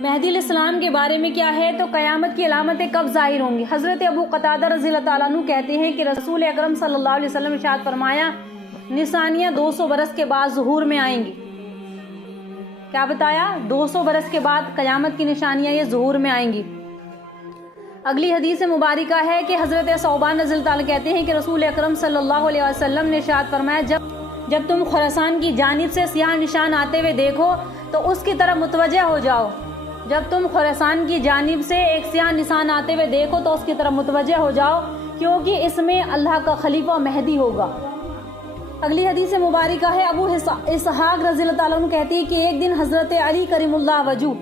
مہدی علیہ السلام کے بارے میں کیا ہے تو قیامت کی علامتیں کب ظاہر ہوں گی؟ حضرت ابو قتادہ رضی اللہ تعالیٰ عنہ کہتے ہیں کہ رسول اکرم صلی اللہ علیہ وسلم ارشاد فرمایا نشانیاں 200 برس کے بعد ظہور میں آئیں گی۔ کیا بتایا؟ 200 برس کے بعد قیامت کی نشانیاں یہ ظہور میں آئیں گی۔ اگلی حدیث مبارکہ ہے کہ حضرت ثوبان رضی اللہ تعالیٰ کہتے ہیں کہ رسول اکرم صلی اللہ علیہ وسلم نے ارشاد فرمایا جب تم خراسان کی جانب سے سیاہ نشان آتے ہوئے دیکھو تو اس کی طرف متوجہ ہو جاؤ۔ جب تم خراسان کی جانب سے ایک سیاہ نشان آتے ہوئے دیکھو تو اس کی طرف متوجہ ہو جاؤ، کیونکہ اس میں اللہ کا خلیفہ مہدی ہوگا۔ اگلی حدیث مبارکہ ہے ابو اسحاق رضی اللہ تعالیٰ عنہ کہتی ہے کہ ایک دن حضرت علی کریم اللہ وجہ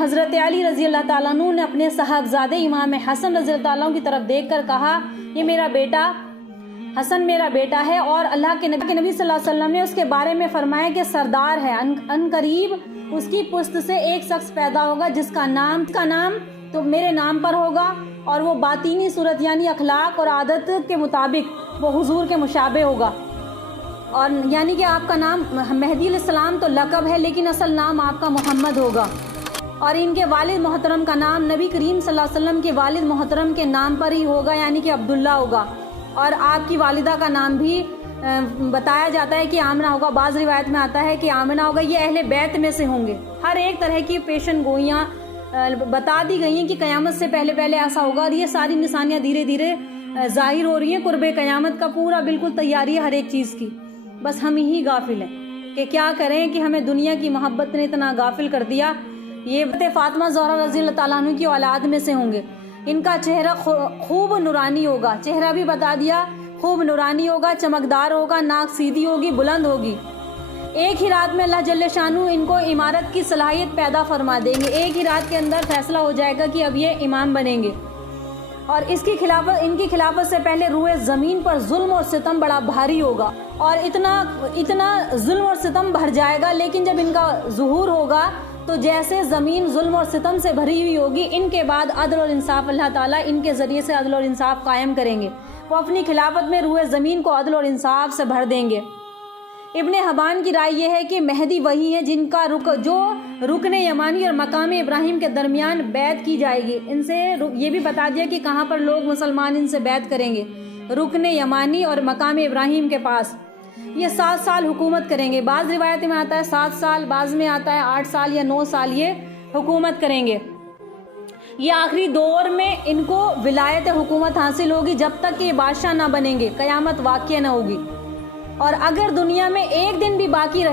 حضرت علی رضی اللہ تعالیٰ عنہ نے اپنے صاحبزادے امام حسن رضی اللہ تعالیٰ عنہ کی طرف دیکھ کر کہا یہ میرا بیٹا حسن میرا بیٹا ہے، اور اللہ کے نبی صلی اللہ علیہ وسلم نے اس کے بارے میں فرمایا کہ سردار ہے، ان قریب اس کی پشت سے ایک شخص پیدا ہوگا جس کا نام تو میرے نام پر ہوگا، اور وہ باطینی صورت یعنی اخلاق اور عادت کے مطابق وہ حضور کے مشابہ ہوگا، اور یعنی کہ آپ کا نام مہدی علیہ السلام تو لقب ہے لیکن اصل نام آپ کا محمد ہوگا، اور ان کے والد محترم کا نام نبی کریم صلی اللہ علیہ وسلم کے والد محترم کے نام پر ہی ہوگا یعنی کہ عبداللہ ہوگا، اور آپ کی والدہ کا نام بھی بتایا جاتا ہے کہ آمنہ ہوگا، بعض روایت میں آتا ہے کہ آمنہ ہوگا، یہ اہل بیت میں سے ہوں گے۔ ہر ایک طرح کی پیشن گوئیاں بتا دی گئی ہیں کہ قیامت سے پہلے ایسا ہوگا، اور یہ ساری نشانیاں دھیرے دھیرے ظاہر ہو رہی ہیں۔ قرب قیامت کا پورا بالکل تیاری ہے ہر ایک چیز کی، بس ہم ہی غافل ہیں کہ کیا کریں کہ ہمیں دنیا کی محبت نے اتنا غافل کر دیا۔ یہ فاطمہ زہرا رضی اللہ تعالیٰ عنہ کی اولاد میں سے ہوں گے، ان کا چہرہ خوب نورانی ہوگا، چہرہ بھی بتا دیا خوب نورانی ہوگا، چمکدار ہوگا، ناک سیدھی ہوگی، بلند ہوگی۔ ایک ہی رات میں اللہ جل شانہ ان کو امارت کی صلاحیت پیدا فرما دیں گے، ایک ہی رات کے اندر فیصلہ ہو جائے گا کہ اب یہ امام بنیں گے، اور ان کی خلافت سے پہلے روئے زمین پر ظلم اور ستم بڑا بھاری ہوگا، اور اتنا ظلم اور ستم بھر جائے گا، لیکن جب ان کا ظہور ہوگا تو جیسے زمین ظلم اور ستم سے بھری ہوئی ہوگی، ان کے بعد عدل اور انصاف اللہ تعالیٰ ان کے ذریعے سے عدل اور انصاف قائم کریں گے، وہ اپنی خلافت میں روئے زمین کو عدل اور انصاف سے بھر دیں گے۔ ابن حبان کی رائے یہ ہے کہ مہدی وہی ہے جن کا جو رکن یمانی اور مقام ابراہیم کے درمیان بیعت کی جائے گی۔ ان سے یہ بھی بتا دیا کہ کہاں پر لوگ مسلمان ان سے بیعت کریں گے، رکن یمانی اور مقام ابراہیم کے پاس۔ یہ 7 سال حکومت کریں گے، بعض روایت میں آتا ہے 7 سال، بعض میں آتا ہے 8 سال یا 9 سال یہ حکومت کریں گے۔ یہ آخری دور میں ان کو ولایت حکومت حاصل ہوگی جب تک کہ یہ بادشاہ نہ بنیں گے، قیامت واقع نہ ہوگی، اور اگر دنیا میں ایک دن بھی باقی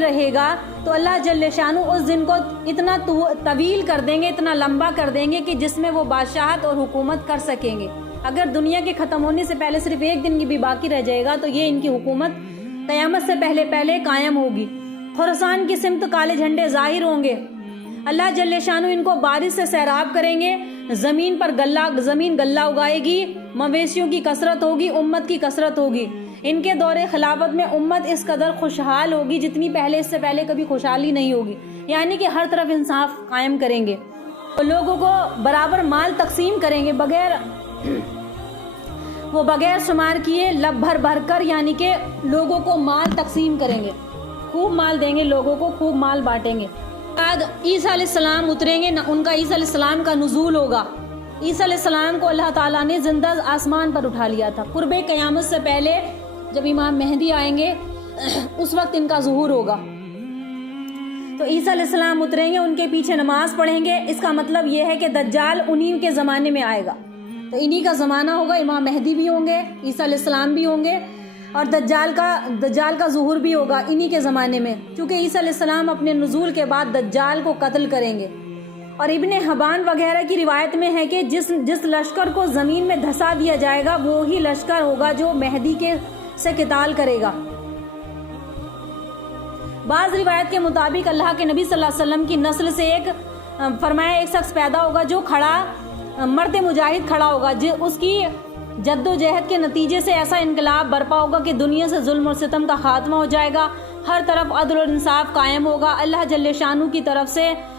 رہے گا تو اللہ جل شانہ اس دن کو اتنا طویل کر دیں گے، اتنا لمبا کر دیں گے کہ جس میں وہ بادشاہت اور حکومت کر سکیں گے۔ اگر دنیا کے ختم ہونے سے پہلے صرف ایک دن بھی باقی رہ جائے گا تو یہ ان کی حکومت قیامت سے پہلے قائم ہوگی۔ خراسان کی سمت کالے جھنڈے ظاہر ہوں گے، اللہ جل شانہ ان کو بارش سے سیراب کریں گے، زمین گلہ اگائے گی، مویشیوں کی کثرت ہوگی، امت کی کثرت ہوگی۔ ان کے دور خلافت میں امت اس قدر خوشحال ہوگی جتنی اس سے پہلے کبھی خوشحالی نہیں ہوگی، یعنی کہ ہر طرف انصاف قائم کریں گے، لوگوں کو برابر مال تقسیم کریں گے، بغیر شمار کیے لب بھر کر، یعنی کہ لوگوں کو مال تقسیم کریں گے، خوب مال دیں گے، لوگوں کو خوب مال بانٹیں گے۔ بعد عیسیٰ علیہ السلام اتریں گے، ان کا عیسیٰ علیہ السلام کا نزول ہوگا۔ عیسیٰ علیہ السلام کو اللہ تعالیٰ نے زندہ آسمان پر اٹھا لیا تھا۔ قرب قیامت سے پہلے جب امام مہدی آئیں گے اس وقت ان کا ظہور ہوگا، تو عیسیٰ علیہ السلام اتریں گے، ان کے پیچھے نماز پڑھیں گے۔ اس کا مطلب یہ ہے کہ دجال انہی کے زمانے میں آئے گا، تو انہی کا زمانہ ہوگا، امام مہدی بھی ہوں گے، عیسیٰ علیہ السلام بھی ہوں گے، اور دجال کا ظہور بھی ہوگا انہی کے زمانے میں، کیونکہ عیسیٰ علیہ السلام اپنے نزول کے بعد دجال کو قتل کریں گے۔ اور ابن حبان وغیرہ کی روایت میں ہے کہ جس لشکر کو زمین میں دھسا دیا جائے گا وہی لشکر ہوگا جو مہدی سے قتال کرے گا۔ بعض روایت کے مطابق اللہ کے نبی صلی اللہ علیہ وسلم کی نسل سے ایک شخص پیدا ہوگا جو مرد مجاہد کھڑا ہوگا، اس کی جد و جہد کے نتیجے سے ایسا انقلاب برپا ہوگا کہ دنیا سے ظلم اور ستم کا خاتمہ ہو جائے گا، ہر طرف عدل اور انصاف قائم ہوگا، اللہ جل شانہ کی طرف سے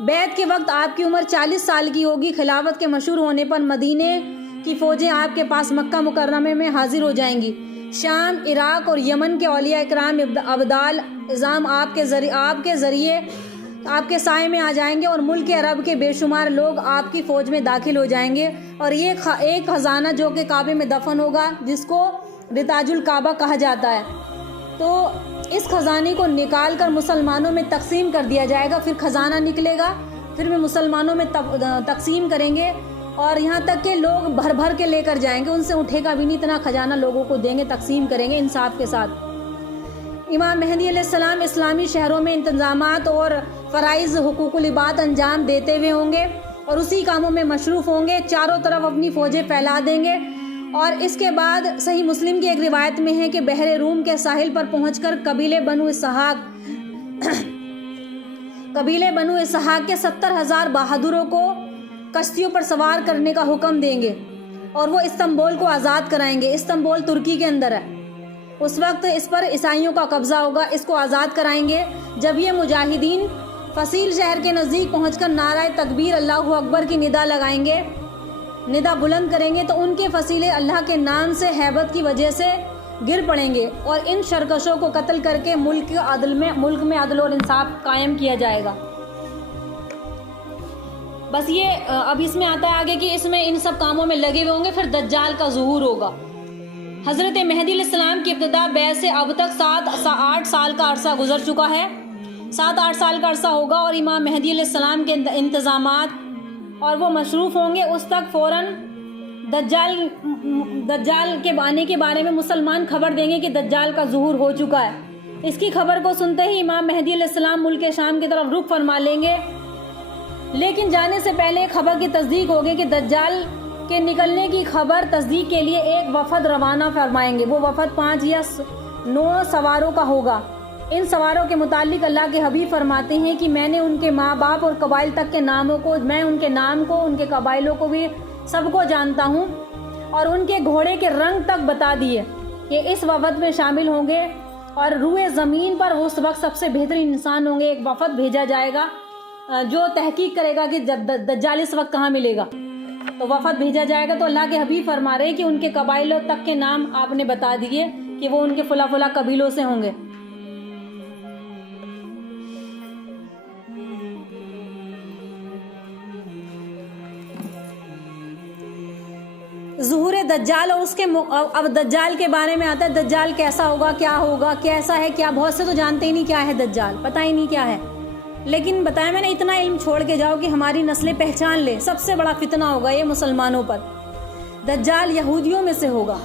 بیعت کے وقت آپ کی عمر 40 سال کی ہوگی۔ خلافت کے مشہور ہونے پر مدینے کی فوجیں آپ کے پاس مکہ مکرمہ میں حاضر ہو جائیں گی۔ شام، عراق اور یمن کے اولیاء اکرام ابدال اعظام آپ کے ذریعے آپ کے سائے میں آ جائیں گے، اور ملک عرب کے بے شمار لوگ آپ کی فوج میں داخل ہو جائیں گے، اور یہ ایک خزانہ جو کہ کعبے میں دفن ہوگا، جس کو رتاج الکعبہ کہا جاتا ہے، تو اس خزانے کو نکال کر مسلمانوں میں تقسیم کر دیا جائے گا۔ پھر خزانہ نکلے گا، پھر وہ مسلمانوں میں تقسیم کریں گے، اور یہاں تک کہ لوگ بھر بھر کے لے کر جائیں گے، ان سے اٹھے گا بھی نہیں، اتنا خزانہ لوگوں کو دیں گے، تقسیم کریں گے انصاف کے ساتھ۔ امام مہدی علیہ السلام اسلامی شہروں میں انتظامات اور فرائض حقوق العباد انجام دیتے ہوئے ہوں گے، اور اسی کاموں میں مصروف ہوں گے، چاروں طرف اپنی فوجیں پھیلا دیں گے۔ اور اس کے بعد صحیح مسلم کی ایک روایت میں ہے کہ بحر روم کے ساحل پر پہنچ کر قبیلے بنو اسحاق کے 70,000 بہادروں کو کشتیوں پر سوار کرنے کا حکم دیں گے، اور وہ استنبول کو آزاد کرائیں گے۔ استنبول ترکی کے اندر ہے، اس وقت اس پر عیسائیوں کا قبضہ ہوگا، اس کو آزاد کرائیں گے۔ جب یہ مجاہدین فصیل شہر کے نزدیک پہنچ کر نعرہ تکبیر اللہ اکبر کی ندا لگائیں گے، ندا بلند کریں گے، تو ان کے فصیلے اللہ کے نام سے ہیبت کی وجہ سے گر پڑیں گے، اور ان شرکشوں کو قتل کر کے ملک میں عدل اور انصاف قائم کیا جائے گا۔ بس یہ اب اس میں آتا ہے آگے کہ اس میں ان سب کاموں میں لگے ہوئے ہوں گے، پھر دجال کا ظہور ہوگا۔ حضرت مہدی علیہ السلام کی ابتدا بیعت سے اب تک 7-8 سال کا عرصہ گزر چکا ہے، 7-8 سال کا عرصہ ہوگا، اور امام مہدی علیہ السلام کے انتظامات اور وہ مصروف ہوں گے۔ اس تک فوراً دجال کے آنے کے بارے میں مسلمان خبر دیں گے کہ دجال کا ظہور ہو چکا ہے۔ اس کی خبر کو سنتے ہی امام مہدی علیہ السلام ملک شام کی طرف رخ فرما لیں گے، لیکن جانے سے پہلے خبر کی تصدیق ہوگی کہ دجال کے نکلنے کی خبر تصدیق کے لیے ایک وفد روانہ فرمائیں گے۔ وہ وفد 5 یا 9 سواروں کا ہوگا۔ ان سواروں کے متعلق اللہ کے حبیب فرماتے ہیں کہ میں نے ان کے ماں باپ اور قبائل تک کے ناموں کو، میں ان کے نام کو، ان کے قبائلوں کو بھی سب کو جانتا ہوں، اور ان کے گھوڑے کے رنگ تک بتا دیے کہ اس وفد میں شامل ہوں گے، اور روئے زمین پر اس وقت سب سے بہترین انسان ہوں گے۔ ایک وفد بھیجا جائے گا جو تحقیق کرے گا کہ دجال اس وقت کہاں ملے گا، تو وفد بھیجا جائے گا۔ تو اللہ کے حبیب فرما رہے کہ ان کے قبائلوں تک کے نام آپ نے بتا دیے کہ وہ ان کے فلاں فلاں قبیلوں سے ہوں گے۔ ظہور دجال اور اس کے اب دجال کے بارے میں آتا ہے، دجال کیسا ہوگا، کیسا ہے، کیا بہت سے تو جانتے ہی نہیں کیا ہے دجال، پتہ ہی نہیں کیا ہے، لیکن بتایا میں نے اتنا علم چھوڑ کے جاؤ کہ ہماری نسلیں پہچان لے۔ سب سے بڑا فتنہ ہوگا یہ مسلمانوں پر، دجال یہودیوں میں سے ہوگا۔